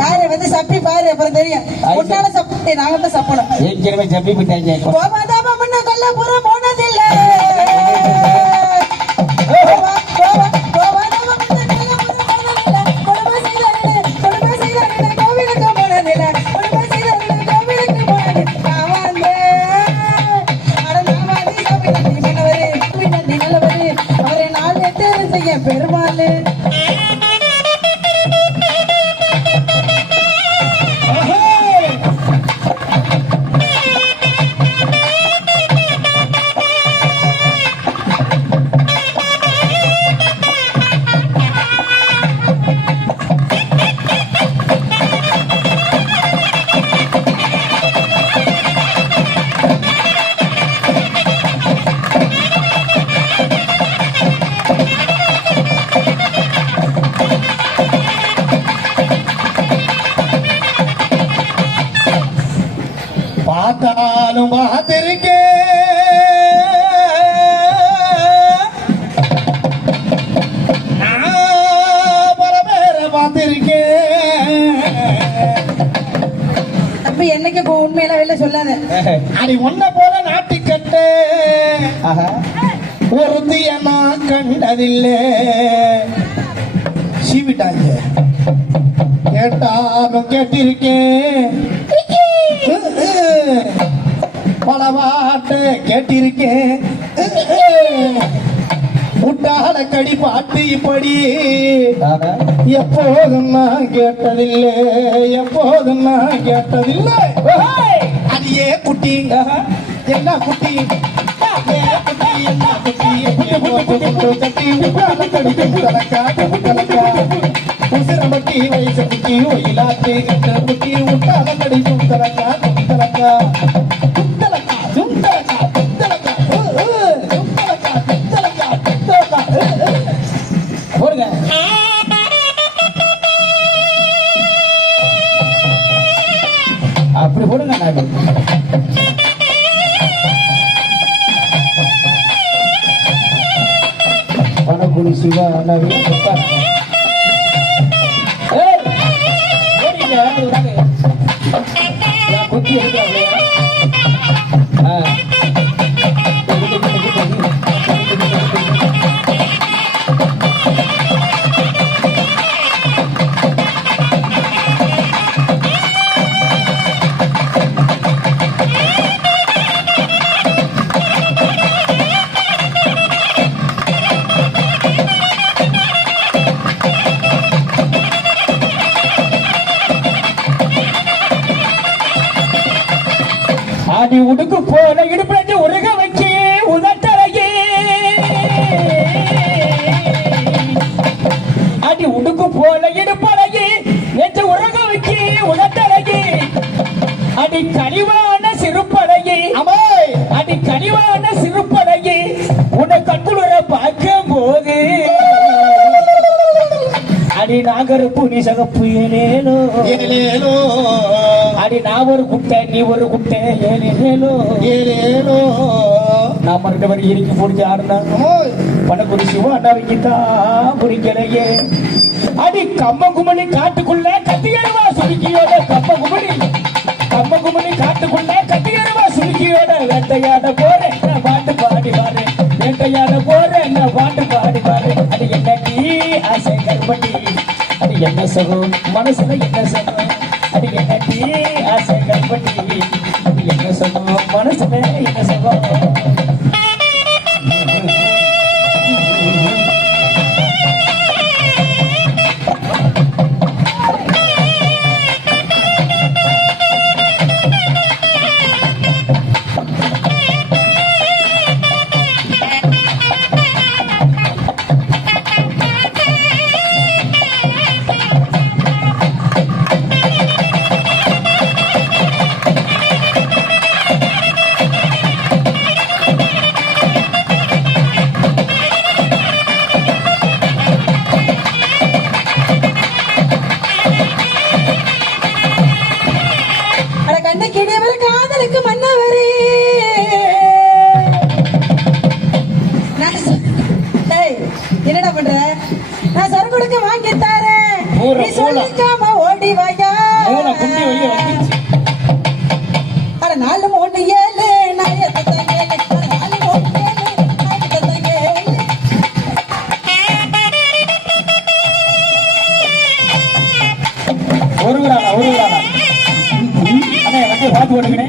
யாரு வந்து சப்பி பாரு அப்புறம் தெரியும். உன்னால சப்பி நாங்க தான் சப்பணும். ஏற்கனவே சப்பி விட்டாங்க. கோமாதாபா முன்ன கொல்லப்புறம் போனதில்ல. பெருமாள் பார்த்தாலும் பார்த்திருக்கேன், பல பேரை பார்த்திருக்கேன். தம்பி என்னைக்கு உண்மையில வெளில சொல்லாத. அடி ஒன்ன போல நாட்டுக்கட்டு ஒருத்திய நான் கண்டதில்லை. சீவிட்டாங்க கேட்டாலும் கேட்டிருக்கேன், பல பாட்டு கேட்டிருக்கேன். முட்டாள கடி பாட்டு இப்படி எப்போதும் நான் கேட்டதில்லை, எப்போதும் நான் கேட்டதில்லை. அடியே குட்டி என்ன குட்டி என்ன குட்டி உசிரமட்டி வயசு குட்டி ஒயிலாத்து குட்டி முட்டாள கடி சுந்தரக்கா சுந்தரக்கா அப்படி போடுங்க. பணக்குடி சிவா குத்தி எடுக்கிறாங்க. அடி உடுக்கு போல இடுப்பு உருக வச்சு உதட்டலையே, அடி உடுக்கு போல இடுப்பலையே நேற்று உருக வச்சு உதட்டலையே, அடி கனிவான சிறுப்பலையே, அடி கனிவான சிறுப்பலையே உன்னை கட்டுரை பார்க்கும் போது அடி நாகருப்பு நீ சகப்பு ஏனேனோ ஏனேனோ, அடி நான் ஒரு குட்டை நீ ஒரு குட்டை ஏனேனோ ஏனேனோ. நாம ரெண்டு பேரும் இறுக்கி பிடிச்சி ஆடுனாங்க. பணக்குடி சிவா அண்ணாவிக்குதான் பிடிக்கலையே. அடி கம்மங்குமணி காட்டுக்குள்ள கத்தியருவா சுருக்கியோட கம்மங்குமணி காட்டுக்குள்ள கத்தியருவா சுருக்கியோட வேட்டையாட போறேன் பாட்டு பாடி பாரு, வேட்டையாட போறேன் பாட்டு பாடி பாரு. அது என்ன நீ ஆசை கருப்பட்டி, அது என்ன சகம் மனசுல என்ன சகம், அது என்ன நீ ஆசை கருப்பட்டி, அது என்ன சகம் மனசுல என்ன சகம். உருகுறாங்க அண்ணே வண்டியை பார்த்து ஓட்டுங்கண்ணே